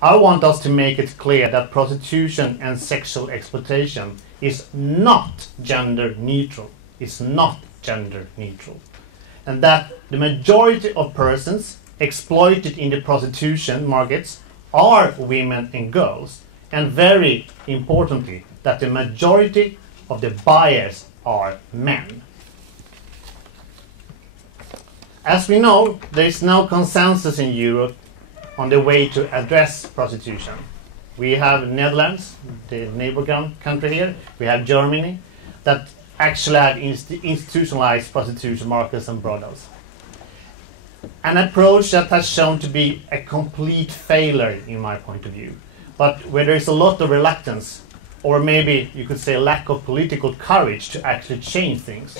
I want us to make it clear that prostitution and sexual exploitation is not gender neutral. It's not gender neutral. And that the majority of persons exploited in the prostitution markets are women and girls. And very importantly, that the majority of the buyers are men. As we know, there is no consensus in Europe on the way to address prostitution. We have Netherlands, the neighbor country here. We have Germany, that actually have institutionalized prostitution markets and brothels. An approach that has shown to be a complete failure in my point of view, but where there is a lot of reluctance, or maybe you could say lack of political courage to actually change things.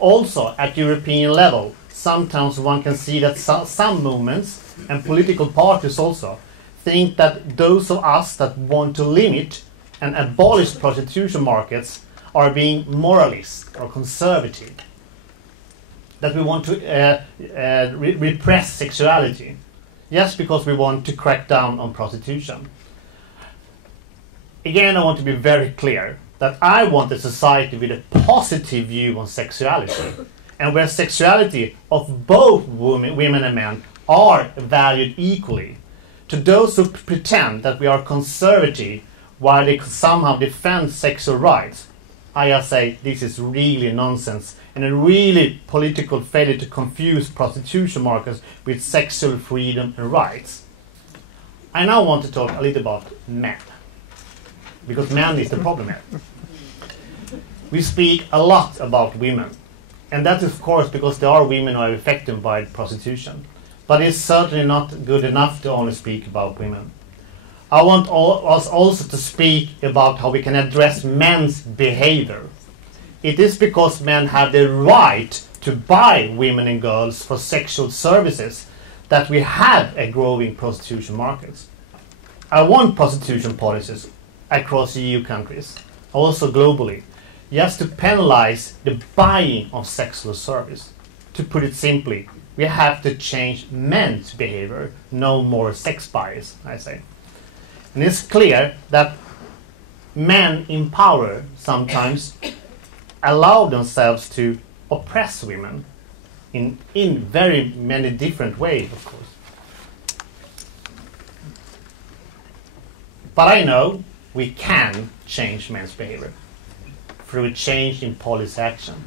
Also, at European level, sometimes one can see that some movements and political parties also think that those of us that want to limit and abolish prostitution markets are being moralist or conservative. That we want to repress sexuality, just because we want to crack down on prostitution. Again, I want to be very clear that I want a society with a positive view on sexuality, and where sexuality of both women and men are valued equally. To those who pretend that we are conservative while they somehow defend sexual rights, I just say this is really nonsense and a really political failure to confuse prostitution markets with sexual freedom and rights. I now want to talk a little about men, because men is the problem here. We speak a lot about women, and that is of course because there are women who are affected by prostitution. But it's certainly not good enough to only speak about women. I want us also to speak about how we can address men's behavior. It is because men have the right to buy women and girls for sexual services that we have a growing prostitution market. I want prostitution policies across EU countries, also globally, just to penalize the buying of sexual service. To put it simply, we have to change men's behavior, no more sex buyers, I say. And it's clear that men in power sometimes allow themselves to oppress women in very many different ways, of course. But I know we can change men's behavior through a change in policy action,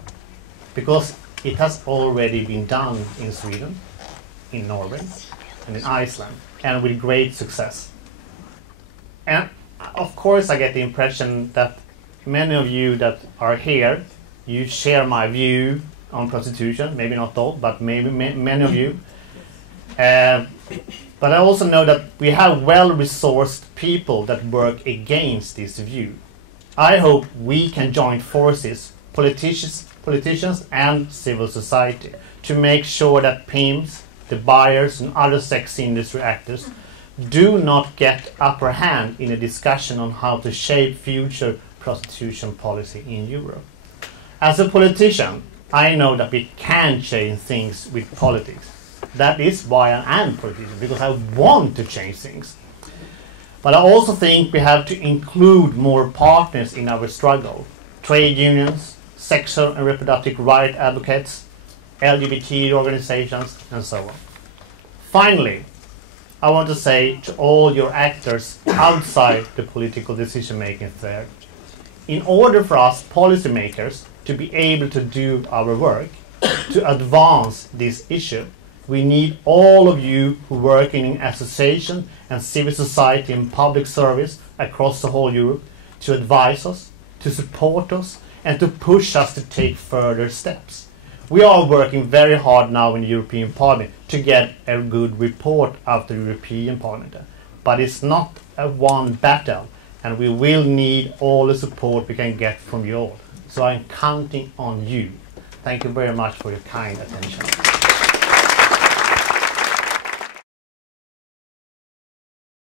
because it has already been done in Sweden, in Norway, and in Iceland, and with great success. And of course I get the impression that many of you that are here, you share my view on prostitution, maybe not all, but maybe many of you. But I also know that we have well-resourced people that work against this view. I hope we can join forces, politicians and civil society, to make sure that pimps, the buyers and other sex industry actors do not get upper hand in a discussion on how to shape future prostitution policy in Europe. As a politician, I know that we can change things with politics. That is why I am a politician, because I want to change things. But I also think we have to include more partners in our struggle. Trade unions, sexual and reproductive rights advocates, LGBT organizations, and so on. Finally, I want to say to all your actors outside the political decision-making sphere, in order for us policymakers to be able to do our work, to advance this issue, we need all of you who work in association and civil society and public service across the whole Europe to advise us, to support us, and to push us to take further steps. We are working very hard now in the European Parliament to get a good report of the European Parliament. But it's not a one battle, and we will need all the support we can get from you all. So I'm counting on you. Thank you very much for your kind attention.